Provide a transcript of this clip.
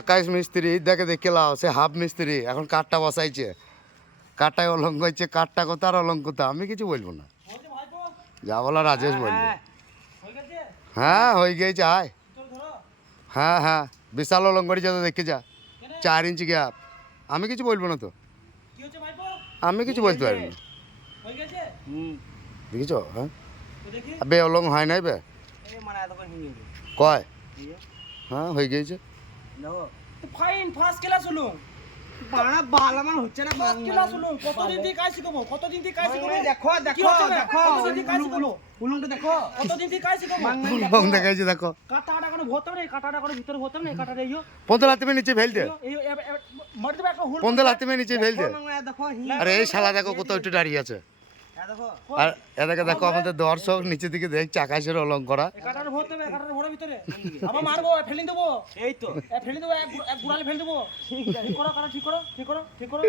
আকাশ মিস্ত্রি দেখে দেখে লাও, সে হাফ মিস্ত্রি এখন কাঠটা বসাইছে, কাঠটায় অলঙ্ক হচ্ছে, কাঠটা কোথা আর অলঙ্ক কোথা, আমি কিছু বলবো না, যা বলা রাজেশ বলবো। হ্যাঁ হয়ে গিয়েছে, আয়। হ্যাঁ হ্যাঁ বিশাল অলঙ্ক করেছে তো, দেখে যা 4 ইঞ্চি গ্যাপ, আমি কিছু বলবো না তো, আমি কিছু বলতে পারবো না। দেখিছ? হ্যাঁ বে অলঙ্ক হয় নাই বে কয়, হ্যাঁ হয়ে গিয়েছে। ফাইন ফার্স্ট ক্লাস হলো বাড়া বালামান হচ্ছে না ফার্স্ট ক্লাস হলো। কতদিন থেকে কাজ শিখাবো, কতদিন থেকে কাজ শিখাবো, দেখো দেখো দেখো কতদিন থেকে কাজ শিখাবো, উলুংটা দেখো কতদিন থেকে কাজ শিখাবো, অলঙ্ক দেখাইছে দেখো, কাটাটা কোনো ভরতে নেই, কাটাটা কোনো ভিতরে ভরতে নেই, কাটাটা এইও 15 লাতে নিচে ফেল দে, এই মার দেবে একটা হোল 15 লাতে নিচে ফেল দে। দেখো আরে এই শালা দেখো কোথাও একটু দাঁড়িয়ে আছে, দেখো আর এদিকে দেখো আমাদের দর্শক নিচে দিকে দেখছে আকাশের অলঙ্ক করা। কাটাটা ভরতে হবে, কাটাটা ভরার ভিতরে আবার মারবো, ফেলে দেবো, এই তো ফেলে দেবো, এক গুড়ালে ফেলে দেবো। ঠিক করো, ঠিক করো, ঠিক করো, ঠিক করো।